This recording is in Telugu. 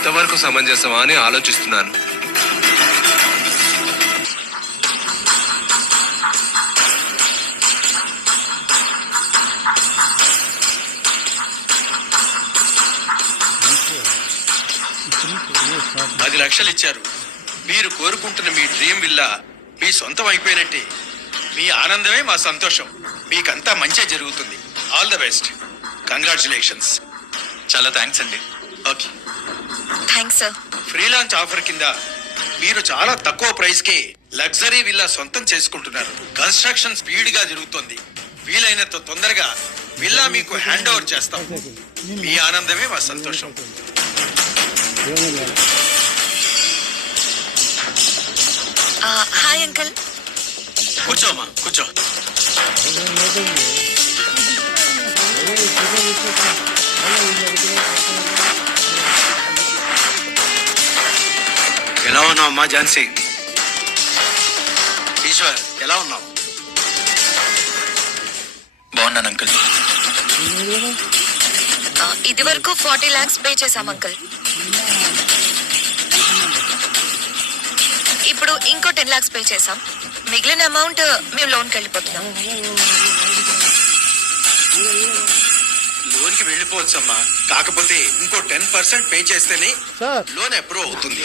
ఎంతవరకు సమంజసమా అని ఆలోచిస్తున్నాను. పది లక్షలు ఇచ్చారు. మీరు కోరుకుంటున్న మీ డ్రీమ్ విల్లా మీ సొంతం అయిపోయినట్టే. మీ ఆనందమే మా సంతోషం. మీకంతా మంచి జరుగుతుంది. All the best. కంగ్రాచులేషన్స్. చాలా థ్యాంక్స్ అండి. Okay. Thanks sir. Freelance offer కింద మీరు చాలా తక్కువ ప్రైస్ కే లగ్జరీ విల్లా సొంతం చేసుకుంటున్నారు. కన్స్ట్రక్షన్ స్పీడ్ గా జరుగుతుంది. వీలైనంత తొందరగా విల్లా మీకు హ్యాండ్ ఓవర్ చేస్తాం. మీ ఆనందమే మా సంతోషం. Hi uncle. కూర్చోమ్మా, కూర్చో. ఎలా ఉన్నావు అమ్మా ఝాన్సీ? ఈశ్వర్ ఎలా ఉన్నావు? బాగున్నాను అంకుల్. ఇది వరకు 40 lakhs పే చేశాం అంకుల్. ఇప్పుడు ఇంకో 10 lakhs పే చేశాం. మిగిలిన అమౌంట్ మేము లోన్కి వెళ్ళిపోతున్నాం. లోన్ కి వెళ్ళిపోవచ్చమ్మా. కాకపోతే ఇంకో 10% పే చేస్తేనే లోన్ అప్రూవ్ అవుతుంది.